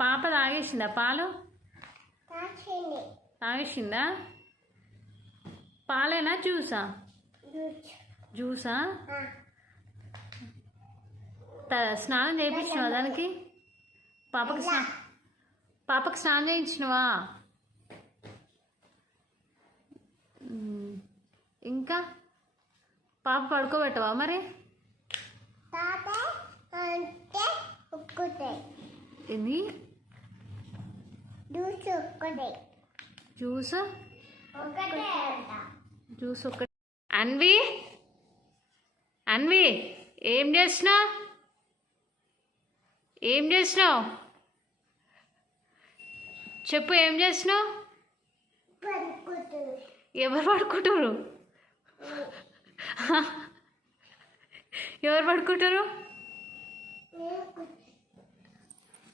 పాప తాగేసిందా పాలు? తాగేసిందా? పాలేనా జ్యూసా? జ్యూసా? స్నానం చేయించినవా దానికి? పాపకి స్నానం చేయించినవా? ఇంకా పాప పడుకోబెట్టవా మరి? ఏంది జ్యూస్? జ్యూస్ ఒకటి. అన్వి అన్వి ఏం చేస్తున్నావు? ఏం చేస్తున్నావు చెప్పు, ఏం చేస్తున్నావు? ఎవరు పడుకుంటారు? ఎవరు పడుకుంటారు?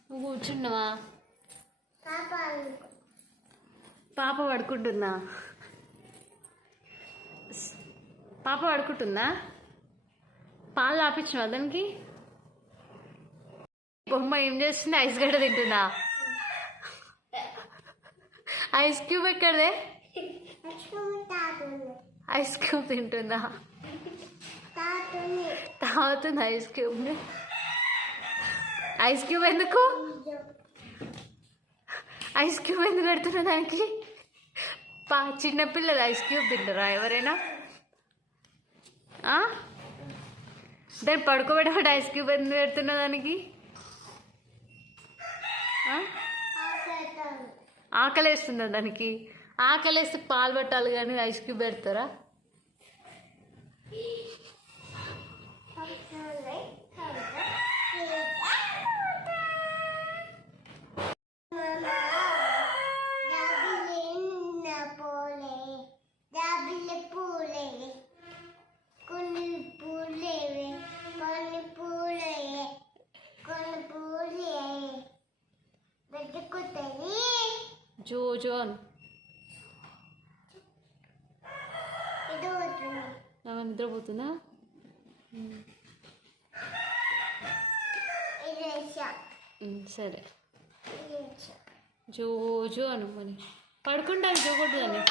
నువ్వు కూర్చున్నావా? పాప పడుకుంటుందా? పాప పడుకుంటుందా? పాలు తాపించినవా దానికి? బొమ్మ ఏం చేస్తుంది? ఐస్ గడ్డ తింటుందా? ఐస్ క్యూబ్ ఎక్కడదే? ఐస్ క్యూబ్ తింటుందా? తాగుతుంది ఐస్ క్యూబ్ని. ఐస్ క్యూబ్ ఎందుకు? ఐస్ క్యూబ్ ఎందుకు పెడుతున్నా దానికి? చిన్నపిల్లలు ఐస్ క్యూబ్ తింటారా ఎవరైనా? దాన్ని పడుకోబెట్టబట్టి ఐస్ క్యూబ్ ఎందుకు పెడుతున్నా దానికి? ఆకలేస్తుందా దానికి? ఆకలేస్తే పాలు పెట్టాలి కానీ ఐస్ క్యూబ్ పెడతారా? జోజోన్ నిద్రపోతుందా? సరే జోజో అను మరి. పడుకుంటాను జో కొట్టుదని.